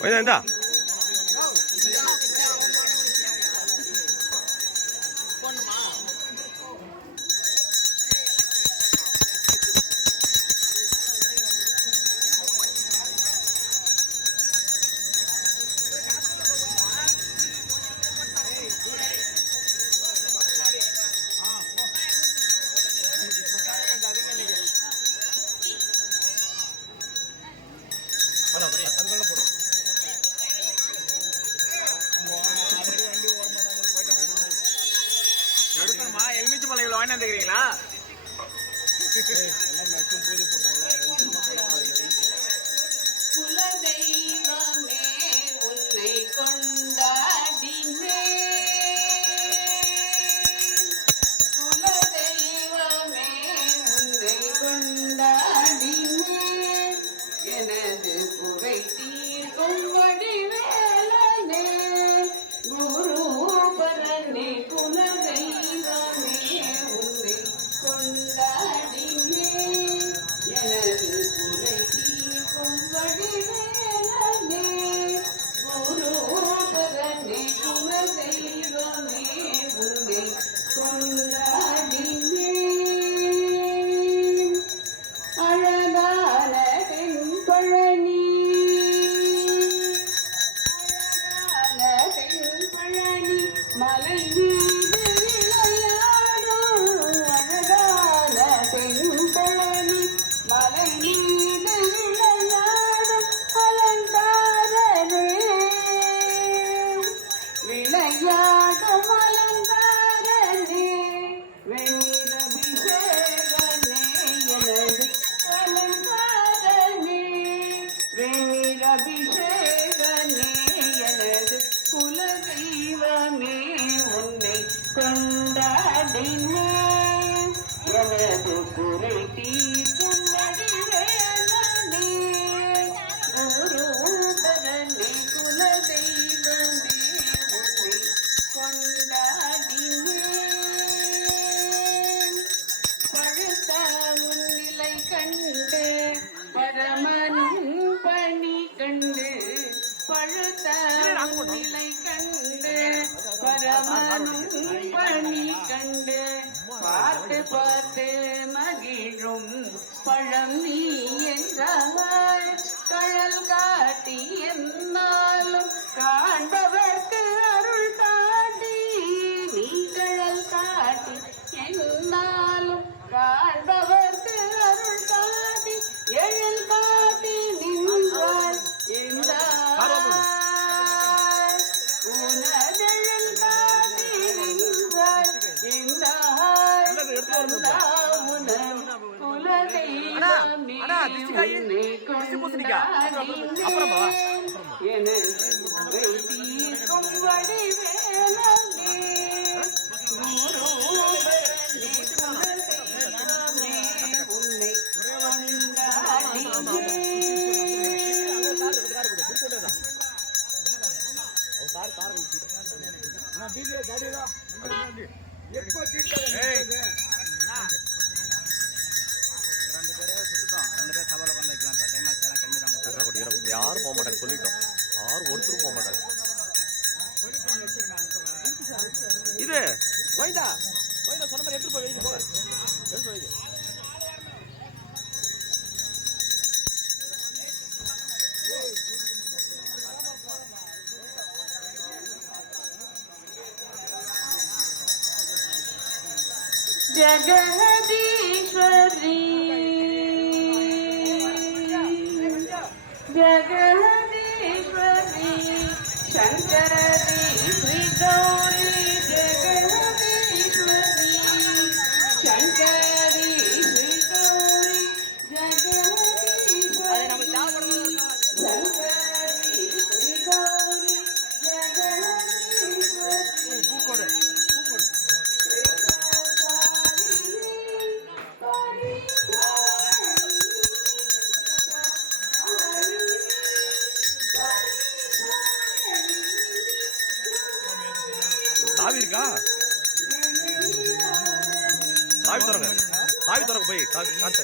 喂，南大。வாங்கி வந்துக்கிறீங்களா? விளையாடும் அலங்காரனே வெண்ணிறபிஷேகனே எனது அலங்காரனே வெண்ணிறபிஷேகனே எனது குலதெய்வமே உன்னை கொண்டாடினே எனது குல கண்டு பரமன் பணி கண்டு பழுத்த நிலை கண்டு பரமனும் பணி கண்டு பார்த்து பார்த்து மகிழும் பழம் நீ என்றாய் கழல் காட்டி என்னாலும் காண்பவர்க்கு அருள் காட்டி நீ கழல் காட்டி దిష్టిగా దిష్టి పూసనిగా. ఎక్కువ తీర్చాలి யாரும் போக மாட்டாங்க சொல்லிட்டோம். யாரும் ஒருத்தரும் போக மாட்டாங்க. இது வைடா வைடா சொன்ன மாதிரி எடுத்து போய் வைங்க போக ಬಾವಿ ದೊರಕ ಬೈ ಕಾಂತ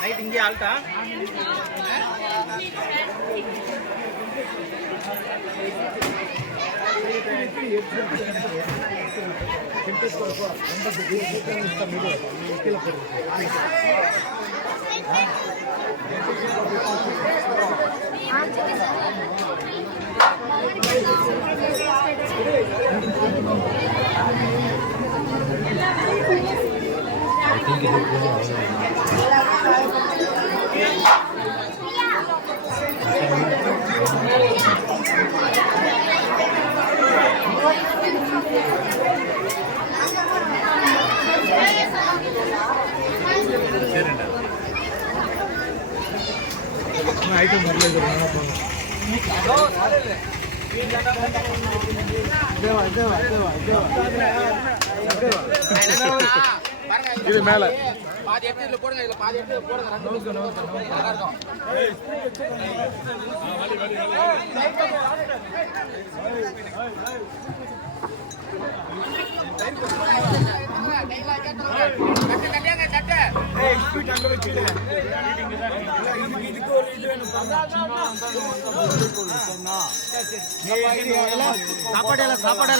நைட் இங்கே ஆல்ட்டா இது மேல. பாதி எடுத்து இதுல போடுங்க இதுல பாதி எடுத்து போடுங்க ரெண்டு நிமிஷம் நல்லா இருக்கும். இதுக்கு ஒரு இது வேணும் சாப்பாடு சாப்பாடு